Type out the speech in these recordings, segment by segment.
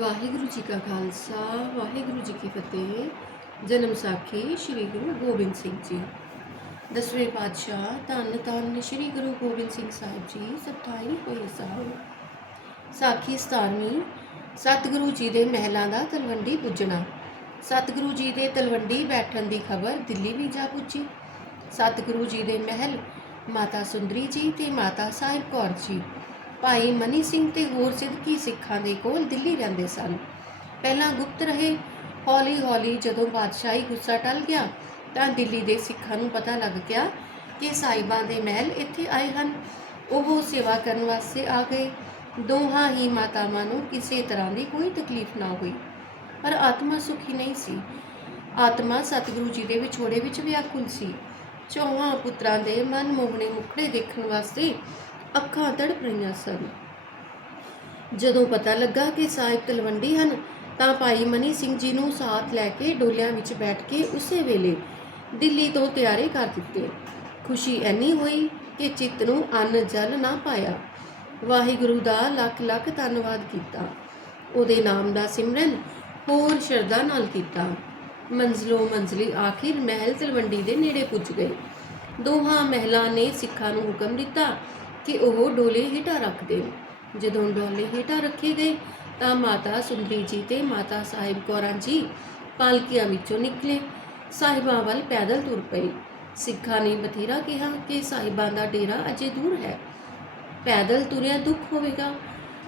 ਵਾਹਿਗੁਰੂ ਜੀ ਕਾ ਖਾਲਸਾ, ਵਾਹਿਗੁਰੂ ਜੀ ਕੀ ਫਤਿਹ। ਜਨਮ ਸਾਖੀ ਸ੍ਰੀ ਗੁਰੂ ਗੋਬਿੰਦ ਸਿੰਘ ਜੀ। ਦਸਵੇਂ ਪਾਤਸ਼ਾਹ ਧੰਨ ਧੰਨ ਸ੍ਰੀ ਗੁਰੂ ਗੋਬਿੰਦ ਸਿੰਘ ਸਾਹਿਬ ਜੀ ਸਤਾਈ ਹੋਏ ਸਾਹਿਬ ਸਾਖੀ 17ਵੀਂ ਸਤਿਗੁਰੂ ਜੀ ਦੇ ਮਹਿਲਾਂ ਦਾ ਤਲਵੰਡੀ ਪੁੱਜਣਾ। ਸਤਿਗੁਰੂ ਜੀ ਦੇ ਤਲਵੰਡੀ ਬੈਠਣ ਦੀ ਖਬਰ ਦਿੱਲੀ ਵੀ ਜਾ ਪੁੱਜੀ। ਸਤਿਗੁਰੂ ਜੀ ਦੇ ਮਹਿਲ ਮਾਤਾ ਸੁੰਦਰੀ ਜੀ ਤੇ ਮਾਤਾ ਸਾਹਿਬ ਕੌਰ ਜੀ। ਭਾਈ ਮਨੀ ਸਿੰਘ ਤੇ ਹੋਰ ਸਿੱਧਕੀ ਸਿੱਖਾਂ ਦੇ ਕੋਲ ਦਿੱਲੀ ਰਹਿੰਦੇ ਸਨ। ਪਹਿਲਾਂ ਗੁਪਤ ਰਹੇ ਹੌਲੀ ਹੌਲੀ ਜਦੋਂ ਬਾਦਸ਼ਾਹੀ ਗੁੱਸਾ ਟਲ ਗਿਆ ਤਾਂ ਦਿੱਲੀ ਦੇ ਸਿੱਖਾਂ ਨੂੰ ਪਤਾ ਲੱਗ ਗਿਆ ਕਿ ਸਾਹਿਬਾਂ ਦੇ ਮਹਿਲ ਇੱਥੇ ਆਏ ਹਨ। ਉਹ ਸੇਵਾ ਕਰਨ ਵਾਸਤੇ ਆ ਗਏ। ਦੋਹਾਂ ਹੀ ਮਾਤਾਵਾਂ ਨੂੰ ਕਿਸੇ ਤਰ੍ਹਾਂ ਦੀ ਕੋਈ ਤਕਲੀਫ ਨਾ ਹੋਈ। ਪਰ ਆਤਮਾ ਸੁਖੀ ਨਹੀਂ ਸੀ। ਆਤਮਾ ਸਤਿਗੁਰੂ ਜੀ ਦੇ ਵਿਛੋੜੇ ਵਿੱਚ ਵਿਆਕੁਲ ਸੀ। ਚੌਹਾਂ ਪੁੱਤਰਾਂ ਦੇ ਮਨ ਮੋਹਣੇ ਮੁਖੜੇ ਦੇਖਣ ਵਾਸਤੇ ਅੱਖਾਂ ਤੜਪ ਰਹੀਆਂ ਸਨ। ਜਦੋਂ ਪਤਾ ਲੱਗਾ ਕਿ ਸਾਹਿਬ ਤਲਵੰਡੀ ਹਨ, ਤਾਂ ਭਾਈ ਮਨੀ ਸਿੰਘ ਜੀ ਨੂੰ ਸਾਥ ਲੈ ਕੇ ਡੋਲਿਆਂ ਵਿੱਚ ਬੈਠ ਕੇ ਉਸੇ ਵੇਲੇ ਦਿੱਲੀ ਤੋਂ ਤਿਆਰੇ ਕਰ ਦਿੱਤੇ। ਖੁਸ਼ੀ ਐਨੀ ਹੋਈ ਕਿ ਚਿੱਤ ਨੂੰ ਅੰਨ ਜਲ ਨਾ ਪਾਇਆ। ਵਾਹਿਗੁਰੂ ਦਾ ਲੱਖ ਲੱਖ ਧੰਨਵਾਦ ਕੀਤਾ। ਉਹਦੇ ਨਾਮ ਦਾ ਸਿਮਰਨ ਹੋਰ ਸ਼ਰਧਾ ਨਾਲ ਕੀਤਾ। ਮੰਜ਼ਲੋ ਮੰਜ਼ਲੀ ਆਖਿਰ ਮਹਿਲ ਤਲਵੰਡੀ ਦੇ ਨੇੜੇ ਪੁੱਜ ਗਏ। ਦੋਹਾਂ ਮਹਿਲਾਂ ਨੇ ਸਿੱਖਾਂ ਨੂੰ ਹੁਕਮ ਦਿੱਤਾ ਕਿ ਉਹ ਡੋਲੇ ਹੇਠਾਂ ਰੱਖ ਦੇਣ ਜਦੋਂ ਡੋਲੇ ਹੇਠਾਂ ਰੱਖੇ ਗਏ ਤਾਂ ਮਾਤਾ ਸੁੰਦਰੀ ਜੀ ਤੇ ਮਾਤਾ ਸਾਹਿਬ ਕੌਰਾਂ ਜੀ ਪਾਲਕੀਆਂ ਵਿੱਚੋਂ ਨਿਕਲੇ। ਸਾਹਿਬਾਂ ਵੱਲ ਪੈਦਲ ਤੁਰ ਪਏ। ਸਿੱਖਾਂ ਨੇ ਬਥੇਰਾ ਕਿਹਾ ਕਿ ਸਾਹਿਬਾਂ ਦਾ ਡੇਰਾ ਅਜੇ ਦੂਰ ਹੈ। ਪੈਦਲ ਤੁਰਿਆ ਦੁੱਖ ਹੋਵੇਗਾ,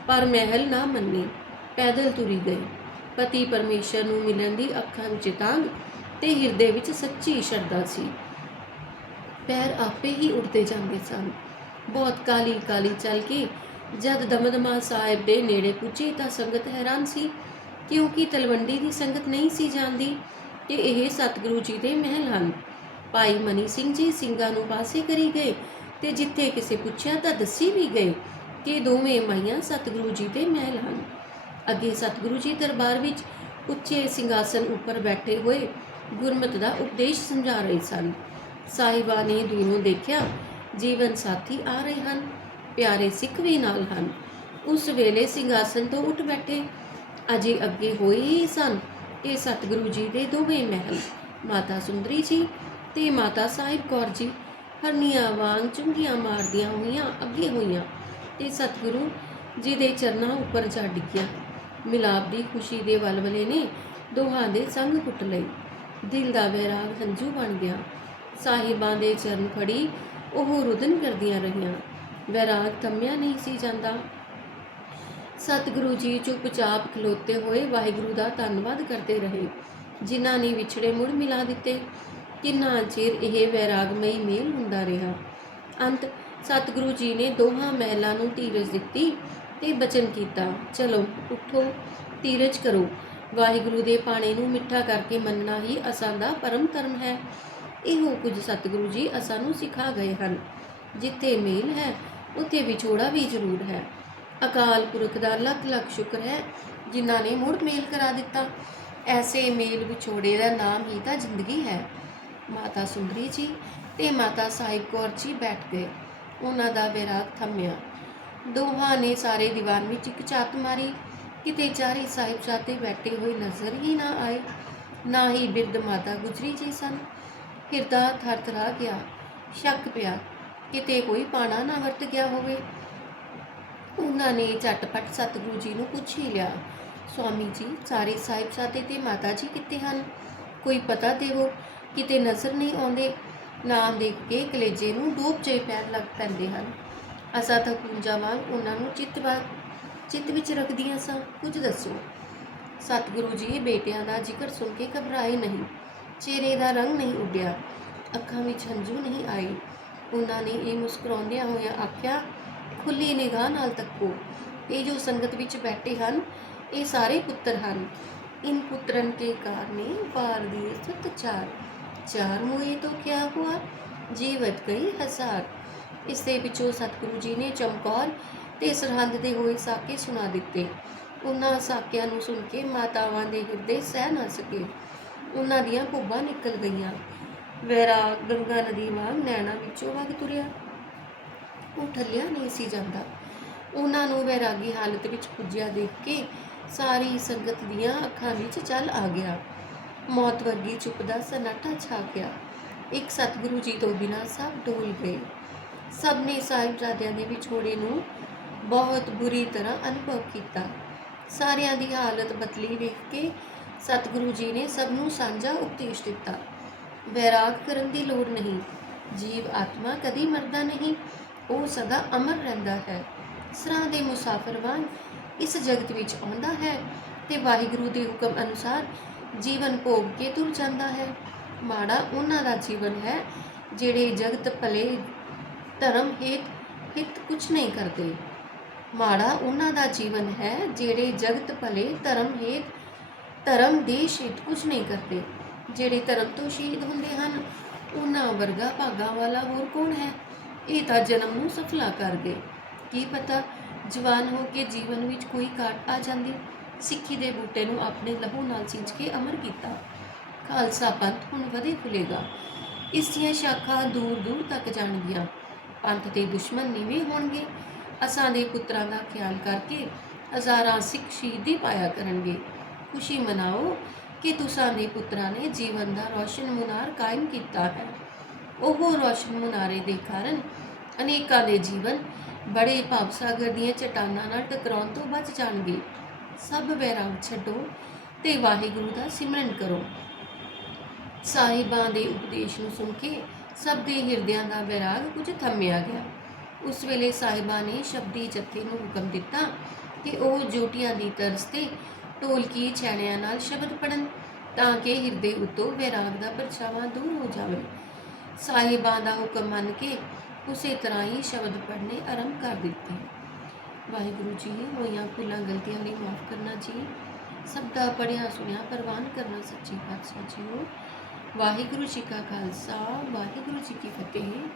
ਪਰ ਮਹਿਲ ਨਾ ਮੰਨੀ। ਪੈਦਲ ਤੁਰੀ ਗਈ ਪਤੀ ਪਰਮੇਸ਼ਰ ਨੂੰ ਮਿਲਣ ਦੀ ਅੱਖਾਂ ਵਿੱਚ ਤੰਗ ਤੇ ਹਿਰਦੇ ਵਿੱਚ ਸੱਚੀ ਸ਼ਰਧਾ ਸੀ। ਪੈਰ ਆਪੇ ਹੀ ਉੱਠਦੇ ਜਾਂਦੇ ਸਨ। ਬਹੁਤ ਕਾਲੀ ਕਾਲੀ ਚੱਲ ਕੇ ਜਦ ਦਮਦਮਾ ਸਾਹਿਬ ਦੇ ਨੇੜੇ ਪੁੱਜੇ ਤਾਂ ਸੰਗਤ ਹੈਰਾਨ ਸੀ ਕਿਉਂਕਿ ਤਲਵੰਡੀ ਦੀ ਸੰਗਤ ਨਹੀਂ ਸੀ ਜਾਣਦੀ ਕਿ ਇਹ ਸਤਿਗੁਰੂ ਜੀ ਦੇ ਮਹਿਲ ਹਨ। ਭਾਈ ਮਨੀ ਸਿੰਘ ਜੀ ਸਿੰਘਾਂ ਨੂੰ ਪਾਸੇ ਕਰੀ ਗਏ ਤੇ ਜਿੱਥੇ ਕਿਸੇ ਪੁੱਛਿਆ ਤਾਂ ਦੱਸੀ ਵੀ ਗਏ ਕਿ ਦੋਵੇਂ ਮਾਈਆਂ ਸਤਿਗੁਰੂ ਜੀ ਦੇ ਮਹਿਲ ਹਨ। ਅੱਗੇ ਸਤਿਗੁਰੂ ਜੀ ਦਰਬਾਰ ਵਿੱਚ ਉੱਚੇ ਸਿੰਘਾਸਨ ਉੱਪਰ ਬੈਠੇ ਹੋਏ ਗੁਰਮਤਿ ਦਾ ਉਪਦੇਸ਼ ਸਮਝਾ ਰਹੇ ਸਨ। ਸਾਹਿਬਾ ਨੇ ਦੂਰੋਂ ਦੇਖਿਆ ਜੀਵਨ ਸਾਥੀ ਆ ਰਹੇ ਹਨ। ਪਿਆਰੇ ਸਿੱਖ ਵੀ ਨਾਲ ਹਨ। ਉਸ ਵੇਲੇ ਸਿੰਘਾਸਨ ਤੋਂ ਉੱਠ ਬੈਠੇ। ਅਜੇ ਅੱਗੇ ਹੋਏ ਹੀ ਸਨ। ਕਿ ਸਤਿਗੁਰੂ ਜੀ ਦੇ ਦੋਵੇਂ ਮਹਿਲ, ਮਾਤਾ ਸੁੰਦਰੀ ਜੀ ਤੇ ਮਾਤਾ ਸਾਹਿਬ ਕੌਰ ਜੀ। ਹਰਨੀਆਂ ਵਾਂਗ ਚੁੰਗੀਆਂ ਮਾਰਦੀਆਂ ਹੋਈਆਂ, ਅੱਗੇ ਹੋਈਆਂ। ਤੇ ਸਤਿਗੁਰੂ ਜੀ ਦੇ ਚਰਨਾਂ ਉੱਪਰ ਜਾ ਡਿੱਗਿਆ। ਮਿਲਾਪ ਦੀ ਖੁਸ਼ੀ ਦੇ ਵਲਵਲੇ ਨੇ ਦੋਹਾਂ ਦੇ ਸੰਗ ਕੁੱਟ ਲਈ ਦਿਲ ਦਾ ਵੈਰਾਗ ਹੰਝੂ ਬਣ ਗਿਆ। ਸਾਹਿਬਾਂ ਦੇ ਚਰਨ ਫੜੀ ਉਹ ਰੁਦਨ ਕਰਦੀਆਂ ਰਹੀਆਂ। ਵੈਰਾਗ ਥੰਮਿਆ ਨਹੀਂ ਸੀ ਜਾਂਦਾ। ਸਤਿਗੁਰੂ ਜੀ ਚੁੱਪਚਾਪ ਖਲੋਤੇ ਹੋਏ ਵਾਹਿਗੁਰੂ ਦਾ ਧੰਨਵਾਦ ਕਰਦੇ ਰਹੇ। ਜਿਨ੍ਹਾਂ ਨੇ ਵਿਛੜੇ ਮੁੜ ਮਿਲਾ ਦਿੱਤੇ। ਕਿੰਨਾ ਚਿਰ ਇਹ ਵੈਰਾਗਮਈ ਮੇਲ ਹੁੰਦਾ ਰਿਹਾ। ਅੰਤ ਸਤਿਗੁਰੂ ਜੀ ਨੇ ਦੋਹਾਂ ਮਹਿਲਾਂ ਨੂੰ ਧੀਰਜ ਦਿੱਤੀ ਤੇ ਬਚਨ ਕੀਤਾ, ਚਲੋ, ਉਠੋ ਧੀਰਜ ਕਰੋ। ਵਾਹਿਗੁਰੂ ਦੇ ਪਾਣੇ ਨੂੰ ਮਿੱਠਾ ਕਰਕੇ ਮੰਨਣਾ ਹੀ ਅਸਾਂ ਦਾ ਪਰਮ ਧਰਮ ਹੈ। ਇਹੋ ਕੁਝ ਸਤਿਗੁਰੂ ਜੀ ਅਸਾਂ ਸਿਖਾ ਗਏ ਹਨ। ਜਿੱਥੇ ਮੇਲ ਹੈ, ਉੱਥੇ ਵਿਛੋੜਾ ਵੀ ਜ਼ਰੂਰ ਹੈ। ਅਕਾਲ ਪੁਰਖ ਦਾ ਲੱਖ ਲੱਖ ਸ਼ੁਕਰ ਹੈ, ਜਿਨ੍ਹਾਂ ਨੇ ਮੁੜ ਮੇਲ ਕਰਾ ਦਿੱਤਾ। ਐਸੇ ਮੇਲ ਵਿਛੋੜੇ ਦਾ ਨਾਮ ਹੀ ਤਾਂ ਜ਼ਿੰਦਗੀ ਹੈ। ਮਾਤਾ ਸੁੰਦਰੀ ਜੀ ਤੇ ਮਾਤਾ ਸਾਹਿਬ ਕੌਰ ਜੀ ਬੈਠ ਗਏ। ਉਹਨਾਂ ਦਾ ਵਿਰਾਗ ਥੰਮਿਆ। ਦੋਹਾਂ ਨੇ ਸਾਰੇ ਦੀਵਾਨ ਵਿੱਚ ਇੱਕ ਝਾਤ ਮਾਰੀ। ਕਿਤੇ ਚਾਰੇ ਸਾਹਿਬਜ਼ਾਦੇ ਬੈਠੇ ਹੋਏ ਨਜ਼ਰ ਹੀ ਨਾ ਆਏ। ਨਾ ਹੀ ਬਿਰਧ ਮਾਤਾ ਗੁਜਰੀ ਜੀ ਸਨ। ਹਿਰਦਾ ਥਰਥਰਾ ਗਿਆ। ਸ਼ੱਕ ਪਿਆ ਕਿਤੇ ਕੋਈ ਪਾਣਾ ਨਾ ਵਰਤ ਗਿਆ ਹੋਵੇ। ਉਹਨਾਂ ਨੇ ਝਟਪਟ ਸਤਿਗੁਰੂ ਜੀ ਨੂੰ ਪੁੱਛ ਹੀ ਲਿਆ ਸਵਾਮੀ ਜੀ, ਸਾਰੇ ਸਾਹਿਬਜ਼ਾਦੇ ਤੇ ਮਾਤਾ ਜੀ ਕਿੱਥੇ ਹਨ? ਕੋਈ ਪਤਾ ਦੇਵੋ? ਕਿਤੇ ਨਜ਼ਰ ਨਹੀਂ ਆਉਂਦੇ। ਨਾਮ ਦੇਖ ਕੇ ਕਲੇਜੇ ਨੂੰ ਡੋਬ ਚੇ ਪੈਰ ਲੱਗ ਪੈਂਦੇ ਹਨ। ਅਸਾਂ ਤਾਂ ਕੁੰਜਾਂ ਵਾਂਗ ਉਹਨਾਂ ਨੂੰ ਚਿੱਤ ਵਾ, ਚਿੱਤ ਵਿੱਚ ਰੱਖਦੀਆਂ ਸਾਂ। ਕੁਝ ਦੱਸੋ? ਸਤਿਗੁਰੂ ਜੀ ਬੇਟਿਆਂ ਦਾ ਜ਼ਿਕਰ ਸੁਣ ਕੇ ਘਬਰਾਏ ਨਹੀਂ। ਚਿਹਰੇ ਦਾ ਰੰਗ ਨਹੀਂ ਉੱਡਿਆ। ਅੱਖਾਂ ਵਿੱਚ ਹੰਝੂ ਨਹੀਂ ਆਏ। ਉਹਨਾਂ ਨੇ ਇਹ ਮੁਸਕਰਾਉਂਦਿਆਂ ਹੋਇਆਂ ਆਖਿਆ, ਖੁੱਲੀ ਨਿਗਾਹ ਨਾਲ ਤੱਕੋ। ਇਹ ਜੋ ਸੰਗਤ ਵਿੱਚ ਬੈਠੇ ਹਨ, ਇਹ ਸਾਰੇ ਪੁੱਤਰ ਹਨ। ਇਨ ਪੁੱਤਰਨ ਕੇ ਕਾਰਨੇ ਪਾਰ ਦੀ ਸਤ ਚਾਰ। ਚਾਰ ਹੋਏ ਤਾਂ ਕਿਆ ਹੁਆ? ਜੀਵਤ ਗਈ ਹਜ਼ਾਰ। ਇਸ ਦੇ ਪਿੱਛੋਂ ਸਤਿਗੁਰੂ ਜੀ ਨੇ ਚਮਕੌਰ ਤੇ ਸਰਹੰਦ ਦੇ ਹੋਏ ਸਾਕੇ ਸੁਣਾ ਦਿੱਤੇ। ਉਹਨਾਂ ਸਾਕਿਆਂ ਨੂੰ ਸੁਣ ਕੇ ਮਾਤਾਵਾਂ ਦੇ ਹਿਰਦੇ ਸਹਿ ਨਾ ਸਕੇ। ਉਹਨਾਂ ਦੀਆਂ ਭੁੱਬਾਂ ਨਿਕਲ ਗਈਆਂ। ਵੈਰਾਗ ਗੰਗਾ ਨਦੀ ਵਾਂਗ ਨੈਣਾ ਵਿੱਚੋਂ ਵਗ ਤੁਰਿਆ। ਉਹ ਠੱਲਿਆ ਨਹੀਂ ਸੀ ਜਾਂਦਾ। ਉਹਨਾਂ ਨੂੰ ਵੈਰਾਗੀ ਹਾਲਤ ਵਿੱਚ ਪੁੱਜਿਆ ਦੇਖ ਕੇ ਸਾਰੀ ਸੰਗਤ ਦੀਆਂ ਅੱਖਾਂ ਵਿੱਚ ਚੱਲ ਆ ਗਿਆ। ਮੌਤ ਵਰਗੀ ਚੁੱਪ ਦਾ ਸਨਾਟਾ ਛਾ ਗਿਆ। ਇੱਕ ਸਤਿਗੁਰੂ ਜੀ ਤੋਂ ਬਿਨਾਂ ਸਭ ਡੋਲ ਗਏ। ਸਭ ਨੇ ਸਾਹਿਬਜ਼ਾਦਿਆਂ ਦੇ ਵਿਛੋੜੇ ਨੂੰ ਬਹੁਤ ਬੁਰੀ ਤਰ੍ਹਾਂ ਅਨੁਭਵ ਕੀਤਾ। ਸਾਰਿਆਂ ਦੀ ਹਾਲਤ ਬਦਲੀ ਵੇਖ ਕੇ ਸਤਿਗੁਰੂ ਜੀ ਨੇ ਸਭ ਨੂੰ ਸਾਂਝਾ ਉਪਦੇਸ਼ ਦਿੱਤਾ। ਵੈਰਾਗ ਕਰਨ ਦੀ ਲੋੜ ਨਹੀਂ। ਜੀਵ ਆਤਮਾ ਕਦੀ ਮਰਦਾ ਨਹੀਂ। ਉਹ ਸਦਾ ਅਮਰ ਰਹਿੰਦਾ ਹੈ। ਸਰਾਂ ਦੇ ਮੁਸਾਫਰ ਵਾਂਗ ਇਸ ਜਗਤ ਵਿੱਚ ਆਉਂਦਾ ਹੈ ਤੇ ਵਾਹਿਗੁਰੂ ਦੇ ਹੁਕਮ ਅਨੁਸਾਰ ਜੀਵਨ ਭੋਗ ਕੇ ਤੁਰ ਜਾਂਦਾ ਹੈ। ਮਾੜਾ ਉਹਨਾਂ ਦਾ ਜੀਵਨ ਹੈ ਜਿਹੜੇ ਜਗਤ ਭਲੇ ਧਰਮ ਹੇਤ ਹਿੱਤ ਕੁਝ ਨਹੀਂ ਕਰਦੇ। ਮਾੜਾ ਉਹਨਾਂ ਦਾ ਜੀਵਨ ਹੈ ਜਿਹੜੇ ਜਗਤ ਭਲੇ ਧਰਮ ਹੇਤ ਧਰਮ ਦੇ ਸ਼ਹੀਦ ਕੁਝ ਨਹੀਂ ਕਰਦੇ। ਜਿਹੜੇ ਧਰਮ ਤੋਂ ਸ਼ਹੀਦ ਹੁੰਦੇ ਹਨ, ਉਹਨਾਂ ਵਰਗਾ ਭਾਗਾ ਵਾਲਾ ਹੋਰ ਕੌਣ ਹੈ? ਇਹ ਤਾਂ ਜਨਮ ਨੂੰ ਸਫਲਾ ਕਰ ਗਏ। ਕੀ ਪਤਾ ਜਵਾਨ ਹੋ ਕੇ ਜੀਵਨ ਵਿੱਚ ਕੋਈ ਘਾਟ ਆ ਜਾਂਦੀ। ਸਿੱਖੀ ਦੇ ਬੂਟੇ ਨੂੰ ਆਪਣੇ ਲਹੂ ਨਾਲ ਸਿੰਚ ਕੇ ਅਮਰ ਕੀਤਾ। ਖਾਲਸਾ ਪੰਥ ਹੁਣ ਵਧੇ ਫੁੱਲੇਗਾ ਇਸ ਦੀਆਂ ਸ਼ਾਖਾਂ ਦੂਰ ਦੂਰ ਤੱਕ ਜਾਣਗੀਆਂ। ਪੰਥ ਦੇ ਦੁਸ਼ਮਣ ਨੀਵੇਂ ਹੋਣਗੇ। ਅਸਾਂ ਦੇ ਪੁੱਤਰਾਂ ਦਾ ਖਿਆਲ ਕਰਕੇ ਹਜ਼ਾਰਾਂ ਸਿੱਖ ਸ਼ਹੀਦੀ ਪਾਇਆ ਕਰਨਗੇ। ਖੁਸ਼ੀ ਮਨਾਓ ਕਿ ਤੁਸਾਂ ਦੇ ਪੁੱਤਰਾਂ ਨੇ ਜੀਵਨ ਦਾ ਰੋਸ਼ਨ ਮੁਨਾਰ ਕਾਇਮ ਕੀਤਾ ਹੈ। ਉਹ ਰੋਸ਼ਨ ਮੁਨਾਰੇ ਦੇ ਕਾਰਨ ਅਨੇਕਾਂ ਦੇ ਜੀਵਨ ਬੜੇ ਭਾਵਸਾਗਰ ਦੀਆਂ ਚਟਾਨਾਂ ਨਾਲ ਟਕਰਾਉਣ ਤੋਂ ਬਚ ਜਾਣਗੇ। ਸਭ ਵੈਰਾਗ ਛੱਡੋ ਤੇ ਵਾਹਿਗੁਰੂ ਦਾ ਸਿਮਰਨ ਕਰੋ। ਸਾਹਿਬਾਂ ਦੇ ਉਪਦੇਸ਼ ਨੂੰ ਸੁਣ ਕੇ ਸਭ ਦੇ ਹਿਰਦਿਆਂ ਦਾ ਵੈਰਾਗ ਕੁਝ ਥੰਮਿਆ ਗਿਆ। ਉਸ ਵੇਲੇ ਸਾਹਿਬਾਂ ਨੇ ਸ਼ਬਦੀ ਜੱਥੇ ਨੂੰ ਹੁਕਮ ਦਿੱਤਾ ਕਿ ਉਹ ਜੋਟੀਆਂ ਦੀ ਤਰਜ਼ ਤੇ ਢੋਲਕੀ, ਛੈਣਿਆਂ ਨਾਲ ਸ਼ਬਦ ਪੜਨ ਤਾਂ ਕਿ ਹਿਰਦੇ ਉਤੋਂ ਵੈਰਾਗ ਦਾ ਪਰਛਾਵਾਂ ਦੂਰ ਹੋ ਜਾਵੇ। ਸਾਹਿਬਾਂ ਦਾ ਹੁਕਮ ਮੰਨ ਕੇ ਉਸੇ ਤਰ੍ਹਾਂ ਹੀ ਸ਼ਬਦ ਪੜ੍ਹਨੇ ਆਰੰਭ ਕਰ ਦਿੱਤੇ। ਵਾਹਿਗੁਰੂ ਜੀ, ਹੋਈਆਂ ਭੁੱਲਾਂ, ਗਲਤੀਆਂ ਲਈ ਮਾਫ ਕਰਨਾ ਜੀ। ਸਭ ਦਾ ਪੜਿਆ ਸੁਣਿਆ, ਪ੍ਰਵਾਨ ਕਰਨਾ ਸੱਚੀ ਪਾਤਸ਼ਾਹ ਜੀਓ। ਵਾਹਿਗੁਰੂ ਜੀ ਕਾ ਖਾਲਸਾ, ਵਾਹਿਗੁਰੂ ਜੀ ਕੀ ਫਤਿਹ।